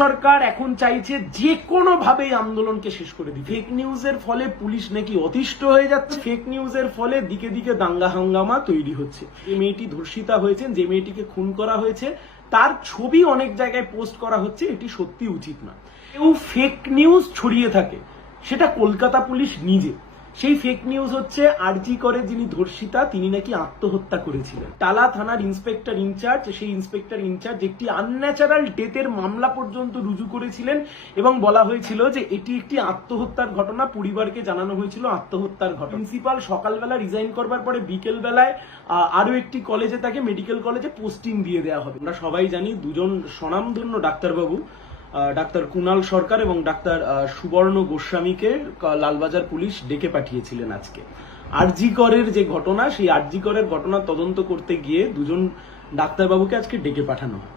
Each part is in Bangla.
সরকার এখন চাইছে যে কোনো ভাবে আন্দোলনকে শেষ করে দিতে। ফেক নিউজের ফলে পুলিশ নাকি অতিষ্ঠ হয়ে যাচ্ছে। ফেক নিউজের ফলে দিকে দিকে দাঙ্গা হাঙ্গামা তৈরি হচ্ছে। যে মেয়েটি ধর্ষিতা হয়েছেন যে মেয়েটিকে খুন করা হয়েছে তার ছবি অনেক জায়গায় পোস্ট করা হচ্ছে এটি সত্যি উচিত না কেউ ফেক নিউজ ছড়িয়ে থাকে সেটা কলকাতা পুলিশ নিজে। সেই ফেক নিউজ হচ্ছে আরজি করে যিনি ধর্ষিতা, তিনি নাকি আত্মহত্যা করেছিলেন। টালা থানার ইন্সপেক্টর ইনচার্জ সেই ইন্সপেক্টর ইনচার্জ একটি আনন্যাচারাল ডেথের মামলা পর্যন্ত রুজু করেছিলেন এবং বলা হয়েছিল যে এটি একটি আত্মহত্যার ঘটনা। পরিবারকে জানানো হয়েছিল আত্মহত্যার ঘটনা। প্রিন্সিপাল সকালবেলা রিজাইন করবার পরে বিকেল বেলায় আরও একটি কলেজে তাকে মেডিকেল কলেজে পোস্টিং দিয়ে দেওয়া হবে। আমরা সবাই জানি দুজন স্বনামধন্য ডাক্তারবাবু। ডাক্তার কুনাল সরকার এবং ডাক্তার সুবর্ণ গোস্বামীকে লালবাজার পুলিশ ডেকে পাঠিয়েছিলেন আজকে। আরজি করের যে ঘটনা, সেই আরজি করের ঘটনা তদন্ত করতে গিয়ে দুজন ডাক্তারবাবুকে আজকে ডেকে পাঠানো হয়।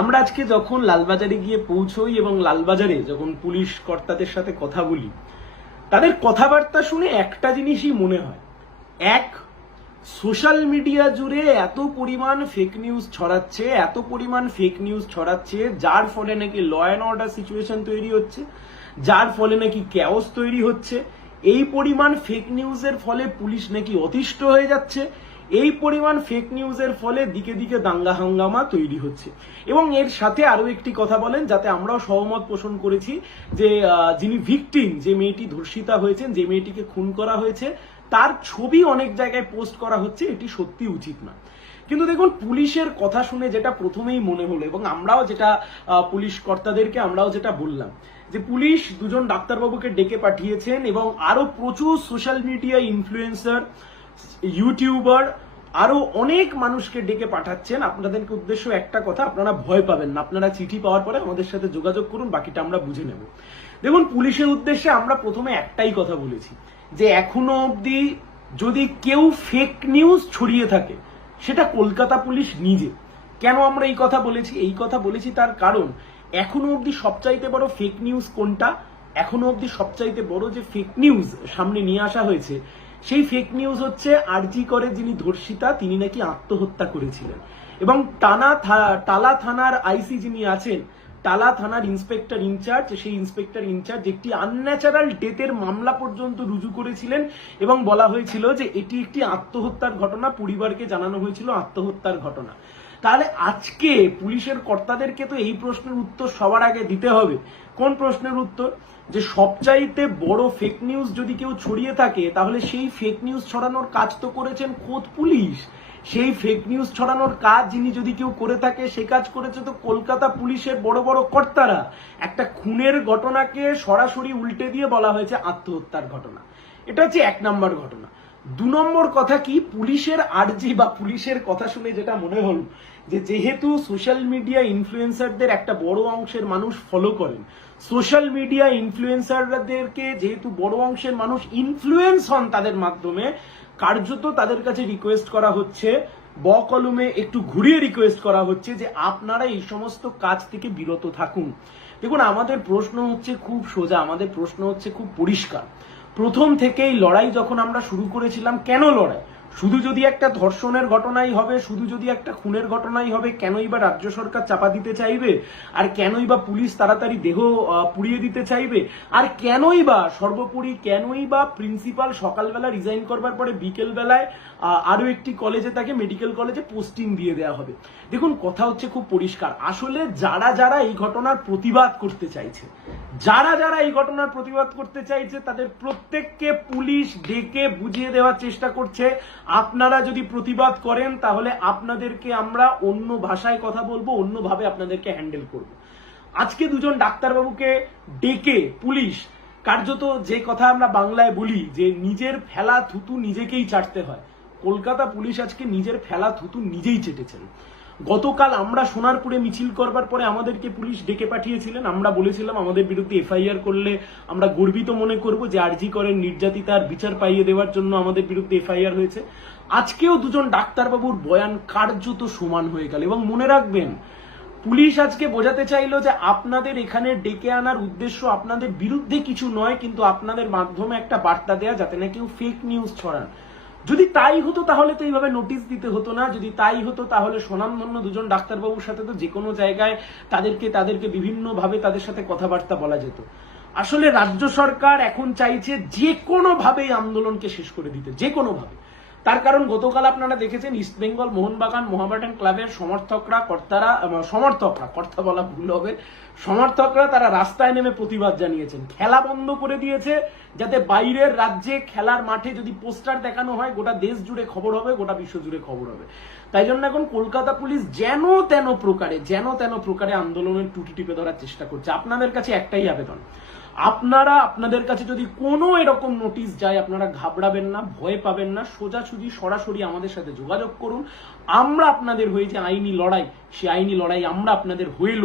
আমরা আজকে যখন লালবাজারে গিয়ে পৌঁছই এবং লালবাজারে যখন পুলিশ কর্তাদের সাথে কথা বলি, তাদের কথাবার্তা শুনে একটা জিনিসই মনে হয়। এক সোশ্যাল মিডিয়া জুড়ে এত পরিমাণ ফেক নিউজ ছড়াচ্ছে, এত পরিমাণ ফেক নিউজ ছড়াচ্ছে, যার ফলে নাকি ল অ্যান্ড অর্ডার সিচুয়েশন তৈরি হচ্ছে, যার ফলে নাকি ক্যাওস তৈরি হচ্ছে। এই পরিমাণ ফেক নিউজের ফলে পুলিশ নাকি অতিষ্ঠ হয়ে যাচ্ছে। এই পরিমাণ ফেক নিউজের ফলে দিকে দিকে দাঙ্গা হাঙ্গামা তৈরি হচ্ছে। এবং এর সাথে আরও একটি কথা বলেন, যাতে আমরাও সহমত পোষণ করেছি যে যিনি ভিকটিম যে মেয়েটি ধর্ষিতা হয়েছেন, যে মেয়েটিকে খুন করা হয়েছে তার ছবি অনেক জায়গায় পোস্ট করা হচ্ছে, এটি সত্যি উচিত না। কিন্তু দেখুন, পুলিশের কথা শুনে যেটা প্রথমেই মনে হলো, এবং আমরাও যেটা পুলিশ কর্তাদেরকে আমরাও যেটা বললাম, যে পুলিশ দুজন ডাক্তারবাবুকে ডেকে পাঠিয়েছেন, এবং আরও প্রচুর সোশ্যাল মিডিয়া ইনফ্লুয়েন্সার ইউটিউবার আরও অনেক মানুষকে ডেকে পাঠাচ্ছেন। আপনাদেরকে উদ্দেশ্য একটা কথা, আপনারা ভয় পাবেন না। আপনারা চিঠি পাওয়ার পরে আমাদের সাথে যোগাযোগ করুন, বাকিটা আমরা বুঝে নেব। দেখুন, পুলিশের উদ্দেশ্যে আমরা প্রথমে একটাই কথা বলেছি যে এখনও অবধি যদি কেউ ফেক নিউজ ছড়িয়ে থাকে, সেটা কলকাতা পুলিশ নিজে। কেন আমরা এই কথা বলেছি? এই কথা বলেছি তার কারণ, এখনও অবধি সবচাইতে বড় ফেক নিউজ কোনটা? এখনও অবধি সবচাইতে বড় যে ফেক নিউজ সামনে নিয়ে আসা হয়েছে, সেই ফেক নিউজ হচ্ছে আরজি করে যিনি ধর্ষিতা, তিনি নাকি আত্মহত্যা করেছিলেন। এবং টানা টালা থানার আইসি যিনি আছেন টালা থানার ইন্সপেক্টর ইনচার্জ, সেই ইন্সপেক্টর ইনচার্জ একটি আনন্যাচারাল ডেথের মামলা পর্যন্ত রুজু করেছিলেন এবং বলা হয়েছিল যে এটি একটি আত্মহত্যার ঘটনা, পরিবারকে জানানো হয়েছিল আত্মহত্যার ঘটনা। তাহলে আজকে পুলিশের কর্তাদেরকে তো এই প্রশ্নের উত্তর সবার আগে দিতে হবে। কোন প্রশ্নের উত্তর? যে সবচাইতে বড় ফেক নিউজ যদি কেউ ছড়িয়ে থাকে, তাহলে সেই ফেক নিউজ ছড়ানোর কাজ তো করেছেন খোদ পুলিশ। সেই ফেক নিউজ ছড়ানোর কাজ যিনি যদি কেউ করে থাকে, সে কাজ করেছে তো কলকাতা পুলিশের বড় বড় কর্তারা। একটা খুনের ঘটনাকে সরাসরি উল্টে দিয়ে বলা হয়েছে আত্মহত্যার ঘটনা। এটা হচ্ছে এক নম্বর ঘটনা। দু নম্বর কথা কি? পুলিশের আর্জি বা পুলিশের কথা শুনে যেটা মনে হলো যে, যেহেতু সোশ্যাল মিডিয়া ইনফ্লুয়েন্সারদের একটা বড় অংশের মানুষ ফলো করেন সোশ্যাল মিডিয়া ইনফ্লুয়েন্সারদেরকে যেহেতু বড় অংশের মানুষ ইনফ্লুয়েন্স হন তাদের মাধ্যমে কার্যত তাদের কাছে রিকোয়েস্ট করা হচ্ছে, ব কলমে একটু ঘুরিয়ে রিকোয়েস্ট করা হচ্ছে যে আপনারা এই সমস্ত কাজ থেকে বিরত থাকুন। দেখুন, আমাদের প্রশ্ন হচ্ছে খুব সোজা, আমাদের প্রশ্ন হচ্ছে খুব পরিষ্কার। প্রথম থেকেই লড়াই যখন আমরা শুরু করেছিলাম, কেন লড়াই? শুধু যদি একটা ধর্ষণের ঘটনাই হবে শুধু যদি একটা খুনের ঘটনাই হবে কেনই বা রাজ্য সরকার চাপা দিতে চাইবে? আর কেনই বা পুলিশ তাড়াতাড়ি দেহ পুড়িয়ে দিতে চাইবে? আর কেনই বা সর্বোপরি কেনই বা প্রিন্সিপাল সকালবেলা রিজাইন করবার পরে বিকেল বেলায় আহ, আরও একটি কলেজে তাকে মেডিকেল কলেজে পোস্টিং দিয়ে দেওয়া হবে। দেখুন কথা হচ্ছে খুব পরিষ্কার। আসলে যারা যারা এই ঘটনার প্রতিবাদ করতে চাইছে যারা যারা এই ঘটনার প্রতিবাদ করতে চাইছে, তাদের প্রত্যেককে পুলিশ ডেকে বুঝিয়ে দেওয়ার চেষ্টা করছে। আপনারা যদি প্রতিবাদ করেন, তাহলে আপনাদেরকে আমরা অন্য ভাষায় কথা বলব, অন্যভাবে আপনাদেরকে হ্যান্ডেল করব। আজকে দুজন ডাক্তারবাবুকে ডেকে পুলিশ, কার্যত যে কথা আমরা বাংলায় বলি, যে নিজের ফেলা থুতু নিজেকেই চাটতে হয়। কলকাতা পুলিশ আজকে নিজের ফেলা থুতু নিজেই চেটেছেন। গতকাল আমরা সোনারপুরে মিছিল করবার পরে আমাদেরকে পুলিশ ডেকে পাঠিয়েছিলেন। আমরা বলেছিলাম, আমাদের বিরুদ্ধে এফআইআর করলে আমরা গর্বিত মনে করব যে আরজি করেন নির্যাতিতার বিচার পাইয়ে দেওয়ার জন্য আমাদের বিরুদ্ধে এফআইআর হয়েছে। আজকেও দুজন ডাক্তারবাবুর বয়ান কার্যত সমান হয়ে গেল। এবং মনে রাখবেন, পুলিশ আজকে বোঝাতে চাইলো যে আপনাদের এখানে ডেকে আনার উদ্দেশ্য আপনাদের বিরুদ্ধে কিছু নয়, কিন্তু আপনাদের মাধ্যমে একটা বার্তা দেয়া যাতে না কেউ ফেক নিউজ ছড়ান। যদি তাই হতো তাহলে তো এইভাবে নোটিশ দিতে হতো না। যদি তাই হতো তাহলে সোনামধন্য দুজন ডাক্তারবাবুর সাথে তো যে কোনো জায়গায় তাদেরকে তাদেরকে বিভিন্নভাবে তাদের সাথে কথাবার্তা বলা যেত। আসলে রাজ্য সরকার এখন চাইছে যে কোনো ভাবেই আন্দোলনকে শেষ করে দিতে যে কোনো ভাবে তার কারণ গতকাল আপনারা দেখেছেন ইস্ট বেঙ্গল মোহনবাগান মোহামেডান ক্লাবের সমর্থকরা, কর্তারা সমর্থকরা, কর্তা বলা ভুল হবে, সমর্থকরা তারা রাস্তায় নেমে প্রতিবাদ জানিয়েছেন। খেলা বন্ধ করে দিয়েছে যাতে বাইরের রাজ্যে খেলার মাঠে যদি পোস্টার দেখানো হয়, গোটা দেশ জুড়ে খবর হবে, গোটা বিশ্ব জুড়ে খবর হবে। তাই জন্য এখন কলকাতা পুলিশ যেন তেন প্রকারে, যেন তেন প্রকারে আন্দোলনের টুটি টিপে ধরার চেষ্টা করছে। আপনাদের কাছে একটাই আবেদন। আপনারা আপনাদের কাছে যদি কোনো এরকম নোটিশ যায়, আপনারা ঘাবড়াবেন না, ভয় পাবেন না, সোজাসুজি, সরাসরি আমাদের সাথে যোগাযোগ করুন। আমরা আপনাদের হয়ে যে আইনি লড়াই সে আইনি লড়াই আমরা আপনাদের হয়ে